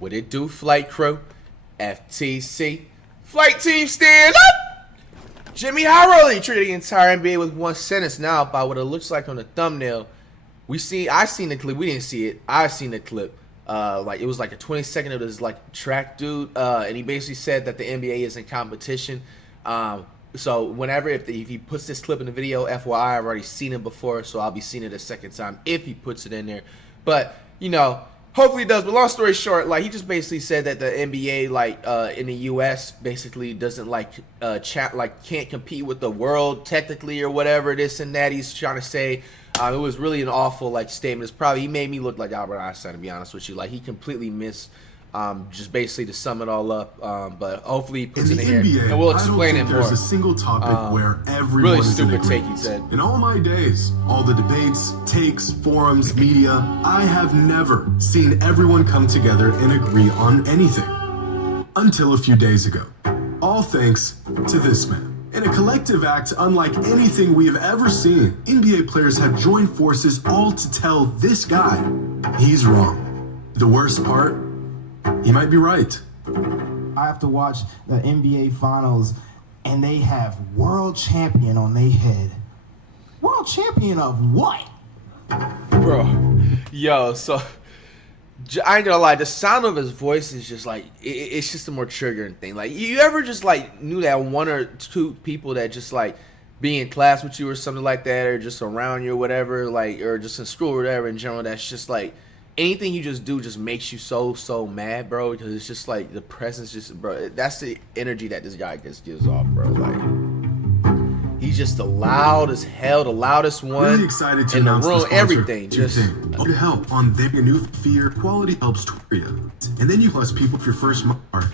What it do, flight crew? FTC. Flight team, stand up! Jimmy Harrelly treated the entire NBA with one sentence now by what it looks like on the thumbnail. I seen the clip. We didn't see it. I seen the clip. Like it was like a 20-second of this like track dude, and he basically said that the NBA is in competition. So whenever if he puts this clip in the video, FYI, I've already seen it before, so I'll be seeing it a second time if he puts it in there. But you know, hopefully he does. But long story short, like he just basically said that the NBA, like in the U.S., basically doesn't can't compete with the world technically or whatever this and that. He's trying to say. It was really an awful like statement. It's probably he made me look like Albert Einstein, to be honest with you. Like he completely missed. Just basically to sum it all up, but hopefully he puts it in here, and we'll explain it more. There's a single topic where everyone really is stupid in take, he said. In all my days, all the debates, takes, forums, media, I have never seen everyone come together and agree on anything. Until a few days ago. All thanks to this man. In a collective act unlike anything we have ever seen, NBA players have joined forces all to tell this guy he's wrong. The worst part? He might be right. I have to watch the NBA Finals, and they have world champion on their head. World champion of what? Bro, yo, so I ain't gonna lie, the sound of his voice is just like it's just a more triggering thing. Like you ever just like knew that one or two people that just like be in class with you or something like that, or just around you or whatever, like or just in school or whatever in general, that's just like anything you just do just makes you so mad, bro, because it's just like the presence just, bro, that's the energy that this guy just gives off, bro. Like he's just the loud as hell, the loudest one really excited to in the announce room, the everything. Just to help on their new fear, quality helps Toria. And then you plus people for your first month are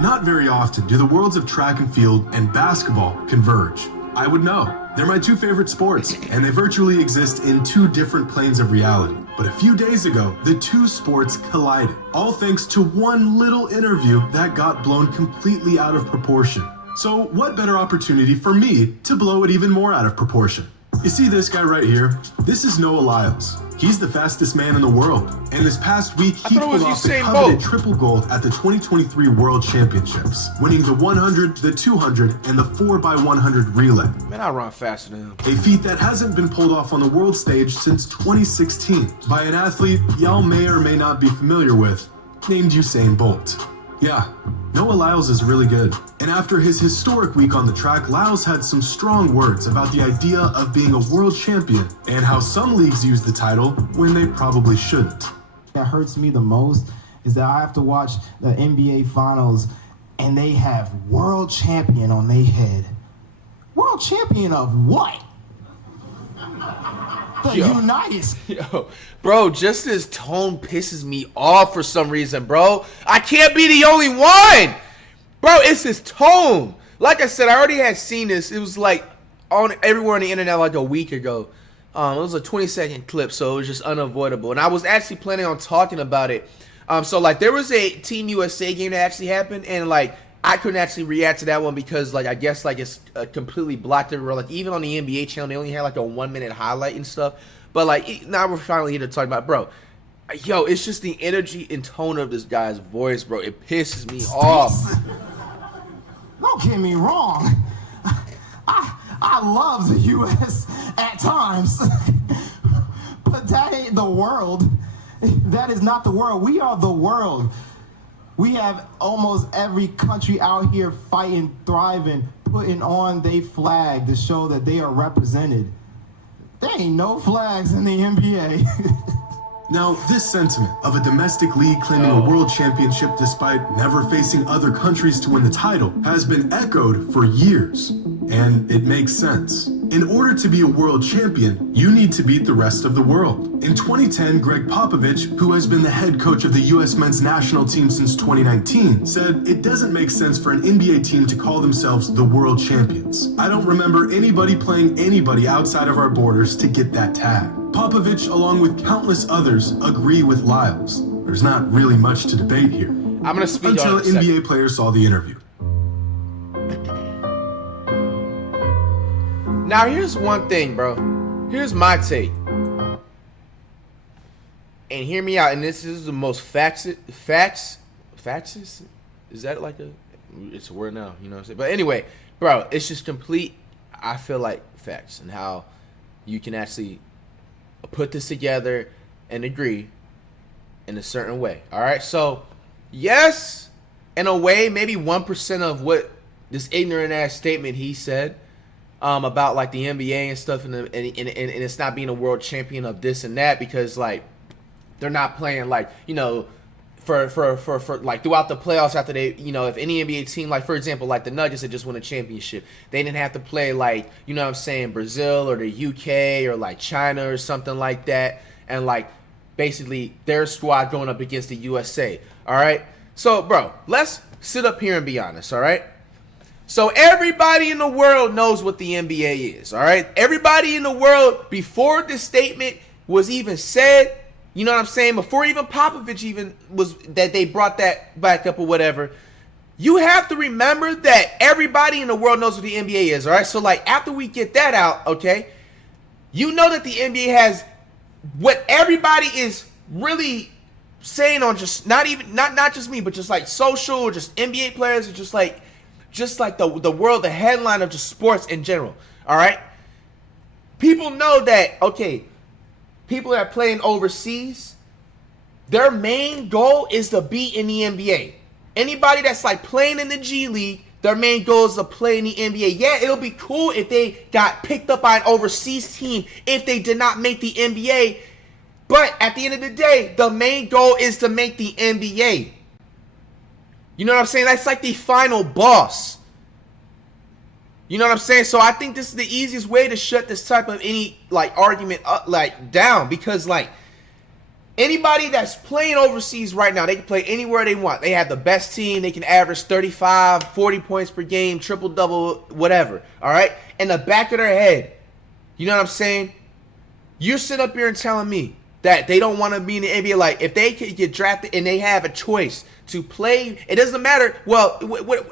not very often do the worlds of track and field and basketball converge. I would know. They're my two favorite sports, and they virtually exist in two different planes of reality. But a few days ago, the two sports collided, all thanks to one little interview that got blown completely out of proportion. So what better opportunity for me to blow it even more out of proportion? You see this guy right here? This is Noah Lyles. He's the fastest man in the world. And this past week, he pulled off the coveted triple gold at the 2023 World Championships, winning the 100, the 200, and the 4x100 relay. Man, I run faster than him. A feat that hasn't been pulled off on the world stage since 2016 by an athlete y'all may or may not be familiar with, named Usain Bolt. Yeah, Noah Lyles is really good. And after his historic week on the track, Lyles had some strong words about the idea of being a world champion and how some leagues use the title when they probably shouldn't. That hurts me the most is that I have to watch the NBA Finals, and they have world champion on their head. World champion of what? The United States. Yo, bro, just his tone pisses me off for some reason, bro. I can't be the only one. Bro, it's his tone. Like I said, I already had seen this. It was like on everywhere on the internet like a week ago. It was a 20-second clip, so it was just unavoidable. And I was actually planning on talking about it. So like there was a Team USA game that actually happened, and like I couldn't actually react to that one because, like, I guess, like, it's completely blocked everywhere. Like, even on the NBA channel, they only had, like, a 1-minute highlight and stuff. But, like, now we're finally here to talk about, bro, yo, it's just the energy and tone of this guy's voice, bro. It pisses me off. Don't get me wrong. I love the U.S. at times. But that ain't the world. That is not the world. We are the world. We have almost every country out here fighting, thriving, putting on their flag to show that they are represented. There ain't no flags in the NBA. Now, this sentiment of a domestic league claiming a world championship despite never facing other countries to win the title has been echoed for years. And it makes sense. In order to be a world champion, you need to beat the rest of the world. In 2010, Greg Popovich, who has been the head coach of the U.S. men's national team since 2019, said it doesn't make sense for an NBA team to call themselves the world champions. I don't remember anybody playing anybody outside of our borders to get that tag. Popovich, along with countless others, agree with Lyles. There's not really much to debate here. I'm going to speak until on it NBA players saw the interview. Now, here's one thing, bro. Here's my take. and hear me out, and this is the most facts, is that like it's a word now, you know what I'm saying? But anyway, bro, it's just complete, I feel like, facts, and how you can actually put this together and agree in a certain way. All right, so yes, in a way, maybe 1% of what this ignorant ass statement he said about like the NBA and stuff, and it's not being a world champion of this and that, because like they're not playing like, you know, for like throughout the playoffs after they, you know, if any NBA team, like for example, like the Nuggets that just won a championship, they didn't have to play like, you know what I'm saying, Brazil or the UK or like China or something like that, and like basically their squad going up against the USA. All right, so bro, let's sit up here and be honest. All right, so everybody in the world knows what the NBA is. All right, everybody in the world, before this statement was even said, you know what I'm saying, before even Popovich even was, that they brought that back up or whatever, you have to remember that everybody in the world knows what the NBA is. All right, so like after we get that out, okay, you know that the NBA has what everybody is really saying on just not just me, but just like social, just NBA players, or just like the world, the headline of just sports in general. All right, people know that, okay, people that are playing overseas, their main goal is to be in the NBA. Anybody that's like playing in the G League, their main goal is to play in the NBA. Yeah, it'll be cool if they got picked up by an overseas team if they did not make the NBA. But at the end of the day, the main goal is to make the NBA. You know what I'm saying? That's like the final boss. You know what I'm saying? So I think this is the easiest way to shut this type of any like argument up, like down, because like anybody that's playing overseas right now, they can play anywhere they want. They have the best team. They can average 35, 40 points per game, triple double, whatever. All right? In the back of their head, you know what I'm saying? You're sitting up here and telling me that they don't want to be in the NBA. Like if they could get drafted and they have a choice to play, it doesn't matter. Well,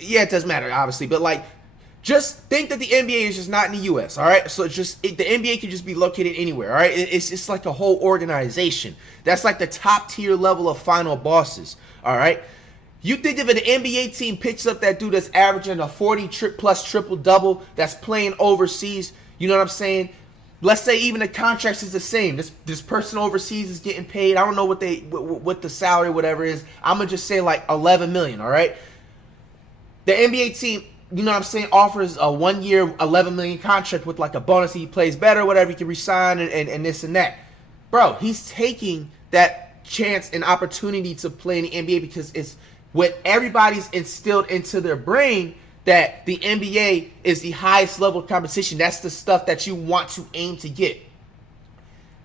yeah, it does matter, obviously, but like, just think that the NBA is just not in the U.S., all right? So the NBA can just be located anywhere, all right? It's like a whole organization. That's like the top tier level of final bosses, all right? You think if an NBA team picks up that dude that's averaging a 40-plus triple-double that's playing overseas, you know what I'm saying? Let's say even the contracts is the same. This person overseas is getting paid. I don't know what the salary, whatever is. I'm going to just say like $11 million, all right? The NBA team, you know what I'm saying, offers a 1 year, $11 million contract with like a bonus if he plays better, whatever, he can resign and this and that. Bro, he's taking that chance and opportunity to play in the NBA because it's what everybody's instilled into their brain, that the NBA is the highest level of competition. That's the stuff that you want to aim to get.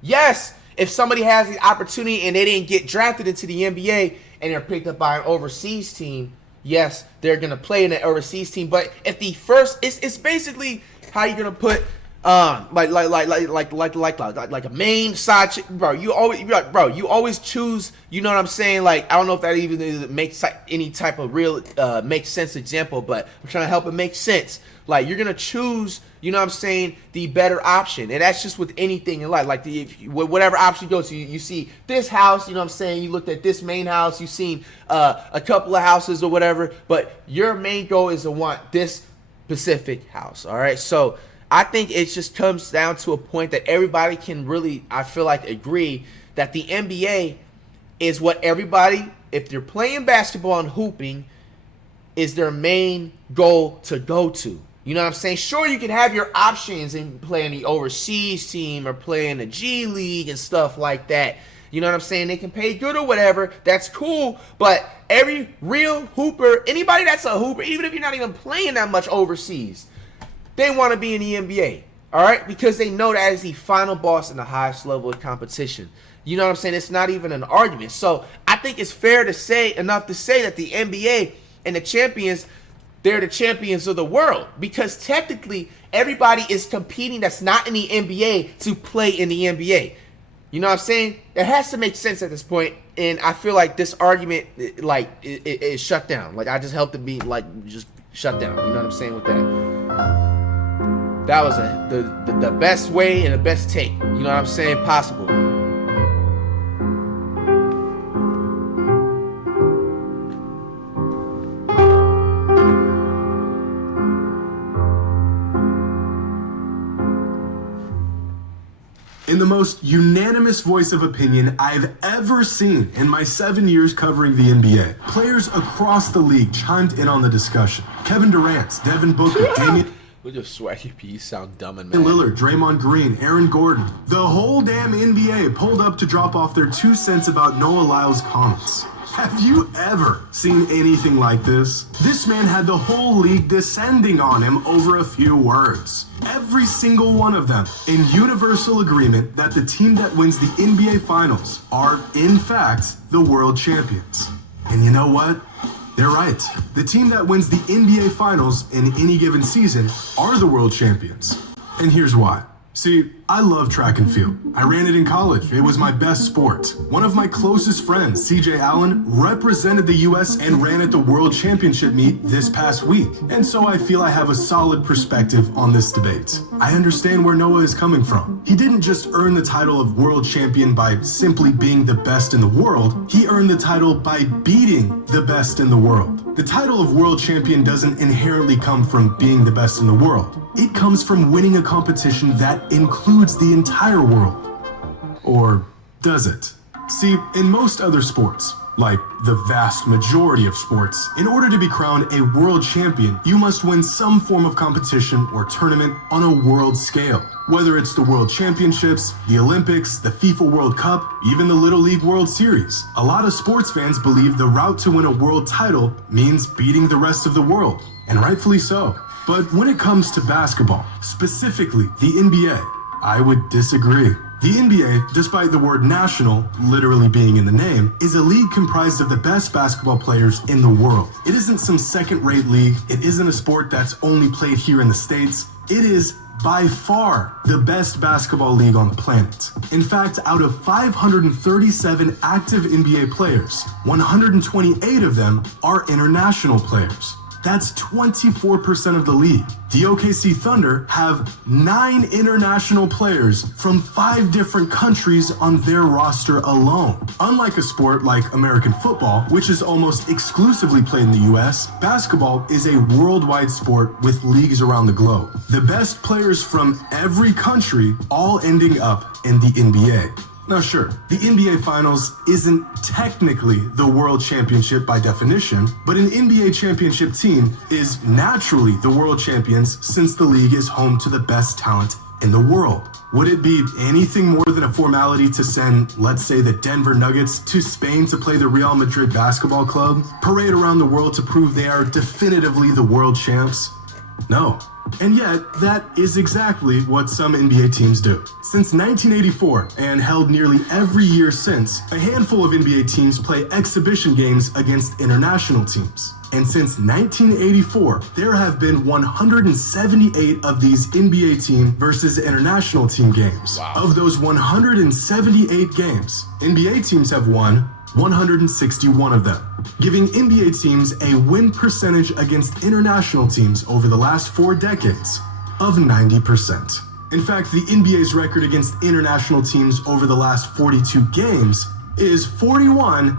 Yes, if somebody has the opportunity and they didn't get drafted into the NBA and they're picked up by an overseas team, yes, they're gonna play in an overseas team. But if the first, it's basically how you're gonna put like a main side chick, bro. You always choose. You know what I'm saying? Like, I don't know if that even makes any type of real makes sense example, but I'm trying to help it make sense. Like, you're gonna choose, you know what I'm saying, the better option, and that's just with anything in life. Like whatever option you go to, you see this house, you know what I'm saying. You looked at this main house, you've seen a couple of houses or whatever, but your main goal is to want this specific house. All right, so I think it just comes down to a point that everybody can really, I feel like, agree that the NBA is what everybody, if they're playing basketball and hooping, is their main goal to go to. You know what I'm saying? Sure, you can have your options and play in the overseas team or play in the G League and stuff like that. You know what I'm saying? They can pay good or whatever. That's cool. But every real hooper, anybody that's a hooper, even if you're not even playing that much overseas, they want to be in the NBA, all right? Because they know that is the final boss in the highest level of competition. You know what I'm saying? It's not even an argument. So I think it's fair to say, enough to say that the NBA and the champions, they're the champions of the world. Because technically, everybody is competing that's not in the NBA to play in the NBA. You know what I'm saying? It has to make sense at this point. And I feel like this argument, like, it is shut down. Like, I just helped it be, like, just shut down. You know what I'm saying with that? That was the best way and the best take, you know what I'm saying, possible. In the most unanimous voice of opinion I've ever seen in my 7 years covering the NBA, players across the league chimed in on the discussion. Kevin Durant, Devin Booker, Damian Look at swaggy P. You sound dumb and mad. Lillard, Draymond Green, Aaron Gordon. The whole damn NBA pulled up to drop off their 2 cents about Noah Lyles' comments. Have you ever seen anything like this? This man had the whole league descending on him over a few words. Every single one of them in universal agreement that the team that wins the NBA Finals are, in fact, the world champions. And you know what? They're right. The team that wins the NBA Finals in any given season are the world champions. And here's why. See, I love track and field. I ran it in college. It was my best sport. One of my closest friends, CJ Allen, represented the US and ran at the World Championship meet this past week. And so I feel I have a solid perspective on this debate. I understand where Noah is coming from. He didn't just earn the title of world champion by simply being the best in the world. He earned the title by beating the best in the world. The title of world champion doesn't inherently come from being the best in the world. It comes from winning a competition that includes the entire world. Or does it? See, in most other sports, like the vast majority of sports, in order to be crowned a world champion, you must win some form of competition or tournament on a world scale. Whether it's the World Championships, the Olympics, the FIFA World Cup, even the Little League World Series. A lot of sports fans believe the route to win a world title means beating the rest of the world, and rightfully so. But when it comes to basketball, specifically the NBA, I would disagree. The NBA, despite the word national literally being in the name, is a league comprised of the best basketball players in the world. It isn't some second-rate league. It isn't a sport that's only played here in the States. It is by far the best basketball league on the planet. In fact, out of 537 active NBA players, 128 of them are international players. That's 24% of the league. The OKC Thunder have 9 international players from 5 different countries on their roster alone. Unlike a sport like American football, which is almost exclusively played in the US, basketball is a worldwide sport with leagues around the globe. The best players from every country all ending up in the NBA. Now sure, the NBA Finals isn't technically the World Championship by definition, but an NBA championship team is naturally the world champions since the league is home to the best talent in the world. Would it be anything more than a formality to send, let's say, the Denver Nuggets to Spain to play the Real Madrid basketball club, parade around the world to prove they are definitively the world champs? No. And yet, that is exactly what some NBA teams do. Since 1984, and held nearly every year since, a handful of NBA teams play exhibition games against international teams. And since 1984, there have been 178 of these NBA team versus international team games. Wow. Of those 178 games, NBA teams have won 161 of them, giving NBA teams a win percentage against international teams over the last 4 decades of 90%. In fact, the NBA's record against international teams over the last 42 games is 41-1.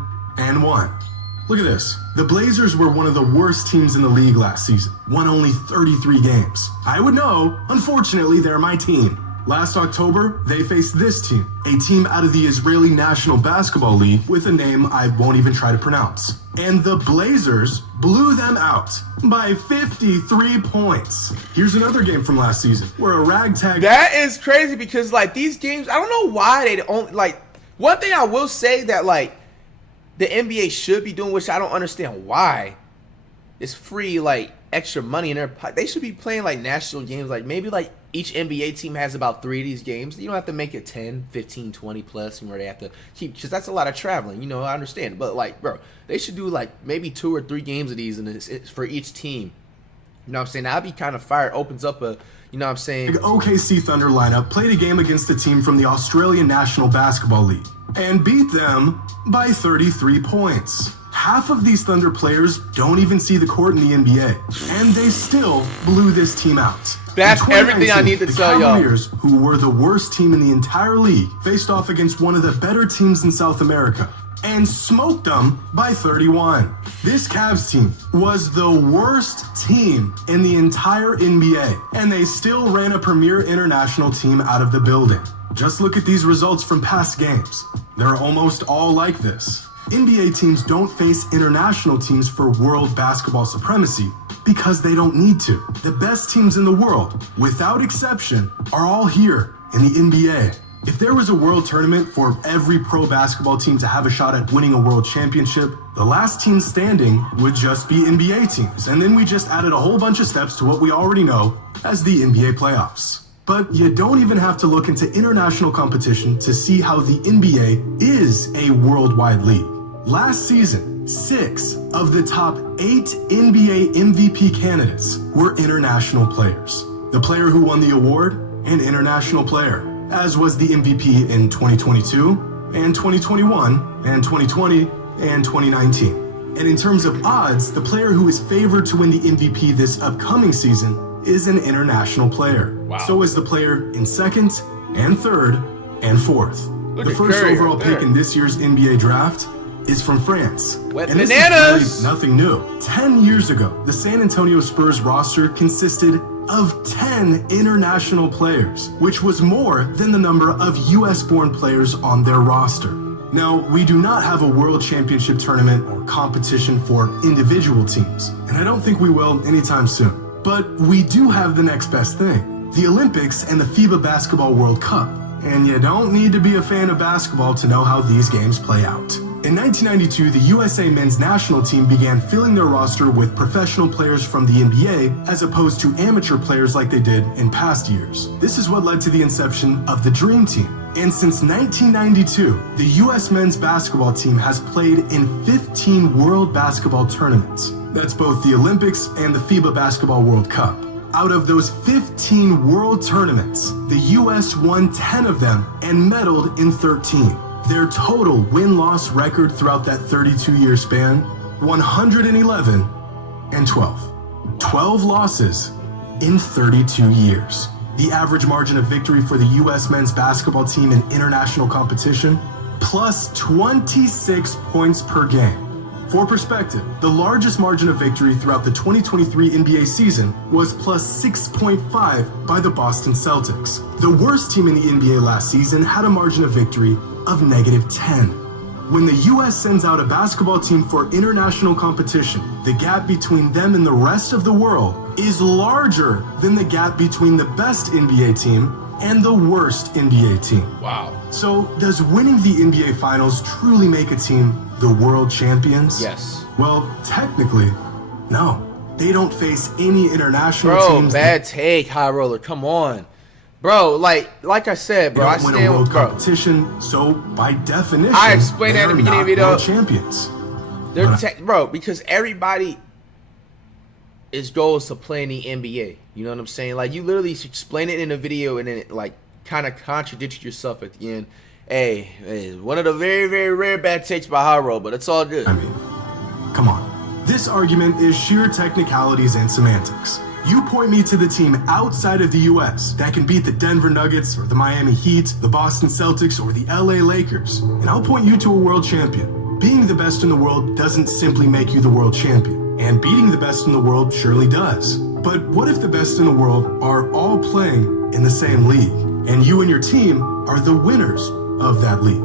Look at this. The Blazers were one of the worst teams in the league last season, won only 33 games. I would know, unfortunately, they're my team. Last October, they faced this team, a team out of the Israeli National Basketball League with a name I won't even try to pronounce. And the Blazers blew them out by 53 points. Here's another game from last season where a ragtag... That is crazy because, like, these games, I don't know why they only, like, one thing I will say that, like, the NBA should be doing, which I don't understand why, is free, like, extra money in their pocket. They should be playing, like, national games. Like, maybe, like, each NBA team has about 3 of these games. You don't have to make it 10, 15, 20 plus where they have to keep, because that's a lot of traveling. You know, I understand. But, like, bro, they should do, like, maybe 2 or 3 games of these for each team. You know what I'm saying? That'd be kind of fire. It opens up a, you know what I'm saying? The OKC Thunder lineup played a game against a team from the Australian National Basketball League and beat them by 33 points. Half of these Thunder players don't even see the court in the NBA, and they still blew this team out. That's everything I need to tell y'all. The Cavaliers, who were the worst team in the entire league, faced off against one of the better teams in South America and smoked them by 31. This Cavs team was the worst team in the entire NBA, and they still ran a premier international team out of the building. Just look at these results from past games. They're almost all like this. NBA teams don't face international teams for world basketball supremacy because they don't need to. The best teams in the world, without exception, are all here in the NBA. If there was a world tournament for every pro basketball team to have a shot at winning a world championship, the last team standing would just be NBA teams. And then we just added a whole bunch of steps to what we already know as the NBA playoffs. But you don't even have to look into international competition to see how the NBA is a worldwide league. Last season, 6 of the top 8 NBA MVP candidates were international players. The player who won the award, an international player, as was the MVP in 2022 and 2021 and 2020 and 2019. And in terms of odds, the player who is favored to win the MVP this upcoming season is an international player. Wow. So is the player in second and third and fourth. Look the at first Curry overall right pick there. in this year's NBA draft is from France. Wet and bananas! This is really nothing new. 10 years ago, the San Antonio Spurs roster consisted of 10 international players, which was more than the number of US-born players on their roster. Now, we do not have a world championship tournament or competition for individual teams, and I don't think we will anytime soon. But we do have the next best thing, the Olympics and the FIBA Basketball World Cup. And you don't need to be a fan of basketball to know how these games play out. In 1992, the USA men's national team began filling their roster with professional players from the NBA as opposed to amateur players like they did in past years. This is what led to the inception of the Dream Team. And since 1992, the US men's basketball team has played in 15 world basketball tournaments. That's both the Olympics and the FIBA Basketball World Cup. Out of those 15 world tournaments, the US won 10 of them and medaled in 13. Their total win-loss record throughout that 32-year span, 111 and 12. 12 losses in 32 years. The average margin of victory for the US men's basketball team in international competition, plus 26 points per game. For perspective, the largest margin of victory throughout the 2023 NBA season was plus 6.5 by the Boston Celtics. The worst team in the NBA last season had a margin of victory of -10. When the US sends out a basketball team for international competition, the gap between them and the rest of the world is larger than the gap between the best NBA team and the worst NBA team. Wow. So, does winning the NBA Finals truly make a team the world champions? Yes. Well, technically, no. They don't face any international Bro, teams. bad take, High Roller. Come on. Bro, like I said, bro, I They don't win a stand world with bro. competition, so by definition, I explained that in the they're beginning of the not video. world champions. They're But- bro, because everybody his goal is to play in the NBA. You know what I'm saying? Like, you literally explain it in a video and then it, like, kind of contradicted yourself at the end. Hey, one of the very, very rare bad takes by Haro, but it's all good. I mean, come on. This argument is sheer technicalities and semantics. You point me to the team outside of the US that can beat the Denver Nuggets or the Miami Heat, the Boston Celtics, or the LA Lakers, and I'll point you to a world champion. Being the best in the world doesn't simply make you the world champion, and beating the best in the world surely does. But what if the best in the world are all playing in the same league, and you and your team are the winners of that league?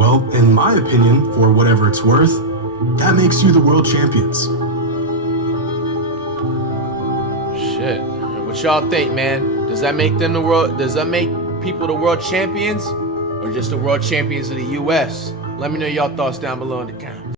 Well, in my opinion, for whatever it's worth, that makes you the world champions. Shit. What y'all think, man? Does that make them the world? Does that make people the world champions, or just the world champions of the U.S.? Let me know y'all thoughts down below in the comments.